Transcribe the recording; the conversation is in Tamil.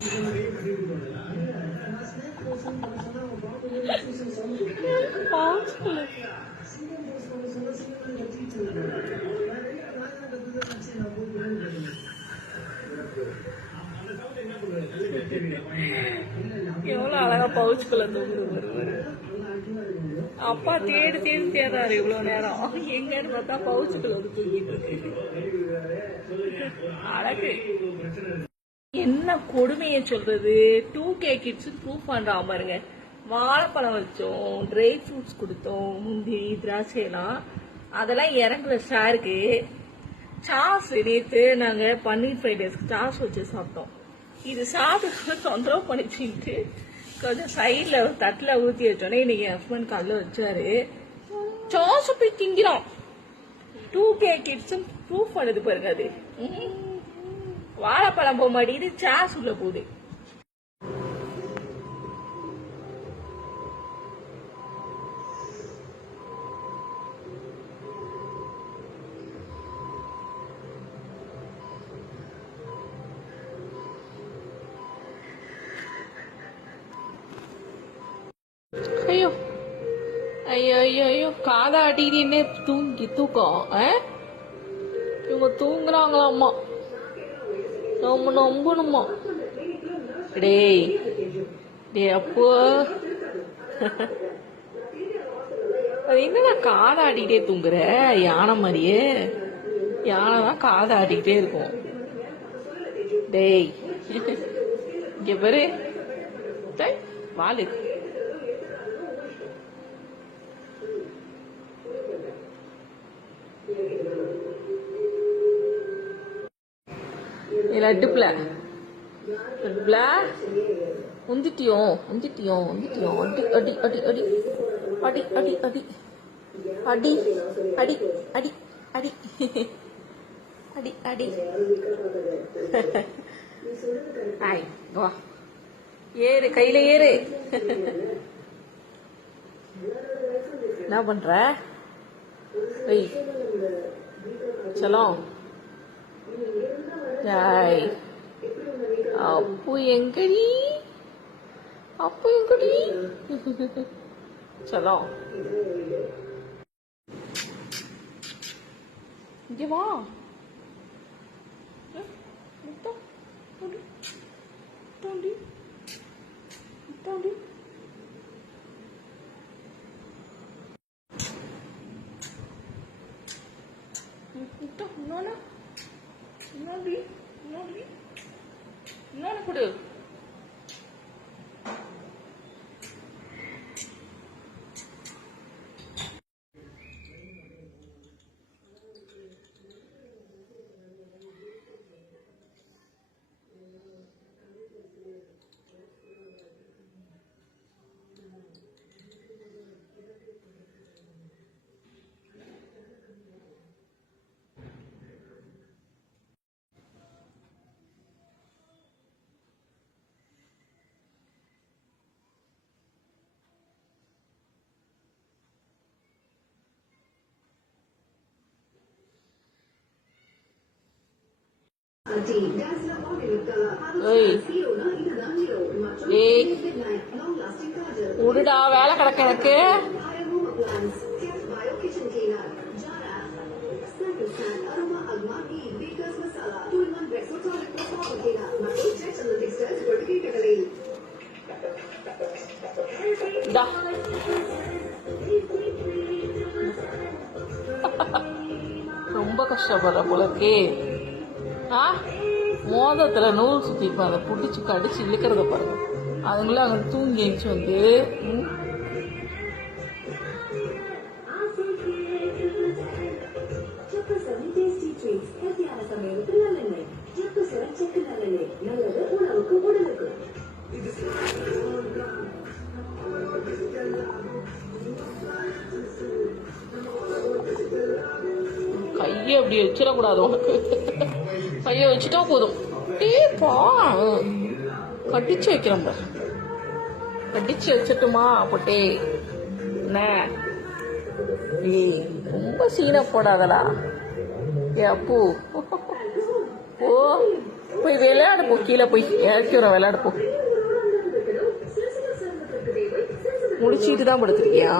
எவ்வளவு அழகா பவுச்சுக்குள்ள தூங்குது. அப்பா தேடி தேடி தேடுறாரு இவ்வளவு நேரம். எங்கன்னு பார்த்தா பவுச்சுக்குள்ள வந்து தூங்கிட்டு இருக்கு. அழகு. என்ன கொடுமையை சொல்றது. 2K கிட்ஸ் ப்ரூவ் பண்றான் பாருங்க. வாழைப்பழம் வச்சோம், ட்ரை ஃப்ரூட்ஸ் கொடுத்தோம், முந்திரி திராட்சை எல்லாம் அதெல்லாம் இறங்குற ஸ்டாருக்கு. சாஸ் நேற்று நாங்க பன்னீர் ஃப்ரைட் ரைஸ்க்கு சாஸ் வச்சு சாப்பிட்டோம். இது சாப்பிட்டு தொந்தரவு பண்ணிச்சுட்டு கொஞ்சம் சைட்ல தட்டுல ஊத்தி வச்சோன்னே இன்னைக்கு ஹஸ்பண்ட் காலில் வச்சாரு. சாஸ் போய் திங்கிறோம். 2K கிட்ஸ் ப்ரூவ் பண்ணுது பாருங்க. அது வாழைப்பழம் போக மாட்டேங்குது, சாஸ் உள்ள போகுது. ஐயோ ஐயோ ஐயோ ஐயோ காதை அடிக்கிட்டே தூக்கம். இவங்க தூங்குறாங்களாம்மா, நம்ம நம்பணுமா? டேய் அப்போ அது என்னடா காதை ஆடிக்கிட்டே தூங்குற? யானை மாதிரியே. யானை தான் காதை ஆடிக்கிட்டே இருக்கும். டேய் இங்க பாரு, வாலு. லட்டுப்ல உந்திட்டியோ அடி அடி அடி அடி அடி அடி அடி அடி அடி அடி அடி அடி அடி. ஆய் வா, ஏறு, கையில ஏறு. என்ன பண்ற? சலம் அப்பு எங்கடி? சலம் இங்க வா. இன்னொன்னு கொடு. உடுடா, வேலை கிடக்கு எனக்கு. ரொம்ப கஷ்டப்படுற போலக்கே. மோதத்துல நூல் சுத்திப்பா, அதை புடிச்சு கடிச்சு இழுக்கிறத பாருங்க. அதுங்களும் அங்க தூங்கி எழுச்சு வந்து கையை அப்படி வச்சிடக்கூடாது. உனக்கு கையை வச்சுட்டா போதும். பா கட்டிச்சு வைக்கிறோம். கட்டிச்சு வச்சுட்டுமா போட்டே என்ன? ரொம்ப சீனை போடாதடா. ஏ அப்பு ஓ போய் விளையாடு போ, கீழே போய் இறக்கி வர விளையாடு போ. முடிச்சிட்டு தான் படுத்துருக்கியா?